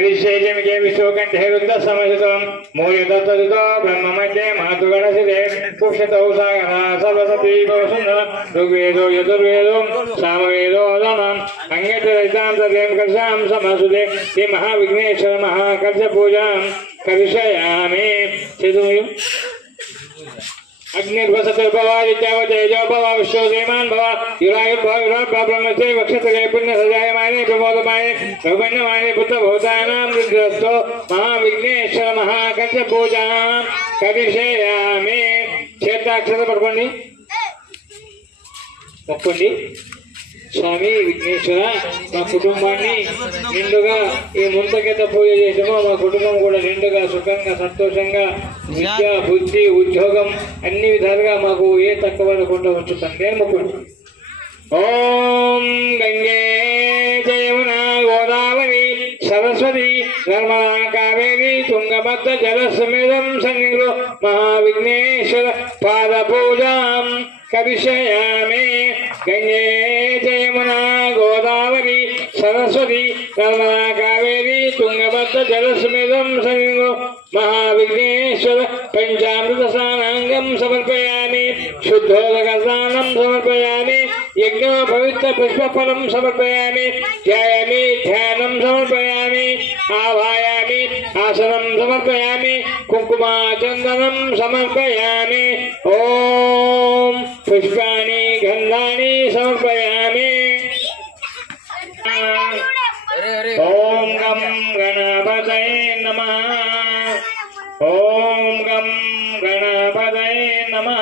करिष्ये विश्वकण्ठे रुद्रसमहितं मूर्यतत्तदितो ब्रह्ममध्ये मातुगणसिते पुष्यतौ सागरा सर्वसती भवसुन्दर ऋग्वेदो यजुर्वेदो सामवेदो अदनम् अंगेतरहितां तदें कर्षां समसुदे श्री महाविघ्नेश्वर महाकर्षपूजां करिष्यामि चेतुमयम् अग्निर्वसतिर्भवादित्यो तेजो भव विश्वोदयमान भव युरायुर्भव युराभव ब्रह्मचे वक्षतले पुण्य सजायमाने प्रमोदमाने रघुवन्यमाने पुत्रभूतानां रुद्रस्तो महाविघ्नेश्वर महाकर्षपूजां करिष्यामि क्षेत्राक्षर पडकोंడి మొక్కండి స్వామి విఘ్నేశ్వర మా కుటుంబాన్ని నిండుగా ఈ ముంతకెంత పూజ చేసామో మా కుటుంబం కూడా నిండుగా సుఖంగా సంతోషంగా విద్య బుద్ధి ఉద్యోగం అన్ని విధాలుగా మాకు ఏ తక్కువ లేకుండా ఉంచుతాను నేను మొక్కండి ఓం గంగే జయమున గోదావరి సరస్వతి నర్మదా కావేరి తుంగభద్ర జలసమేతం సన్నిధిలో మహావిఘ్నేశ్వర పాద పూజాం करिष्यामि गंगे जयमुना गोदावरी सरस्वती नर्मदा कावेरी तुंगभद्रा जलसमेतं सन्निधौ महाविघ्नेश्वर पंचामृत स्नानांगं समर्पयामि शुद्धोदकस्नानं समर्पयामि यज्ञ पवित्र पुष्पफलं समर्पयामि ध्यायामि ध्यानं समर्पयामि आवायामि आसनं समर्पयामि कुंकुमाचन्दनं समर्पयामि ओम पुष्पाणि गंधानि समर्पयामि ओम गं गणपतये नमः ओम गं गणपतये नमः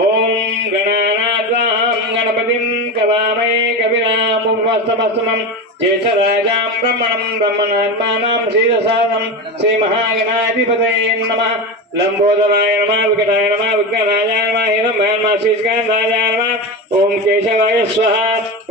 ओम गणानाथं गणपतिं कवामहे कविरामुपस्थमस्तमं ज्येष्ठराजां ब्रह्मणं ब्रह्मणात्मानां श्रीरसादं श्रीमहागणाधिपतये नमः लंबोदराय नमः विकटाय नमः विघ्नराजाय नमः हिरण्मयाय नमः श्रीस्कन्धाय नमः ओम केशवाय स्वाहा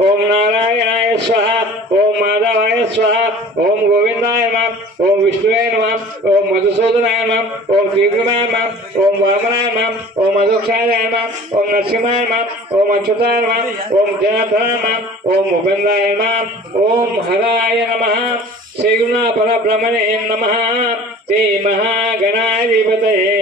ओम नारायणाय स्वाहा ओम माधवाय स्वाहा ओम गोविंदाय नमः ओम विष्णुवे नमः ओम मधुसूदनाय नमः ओम त्रिविक्रमाय नमः ओम वामनाय नमः ओम अधोक्षाय नमः ओम नरसिंहाय नमः ओम अच्युताय नमः ओम जनार्दनाय नमः ओम मुकुन्दाय नमः ओम हराय नमः श्री गुरुनाथ परब्रह्मणे नमः श्री महागणाधिपतये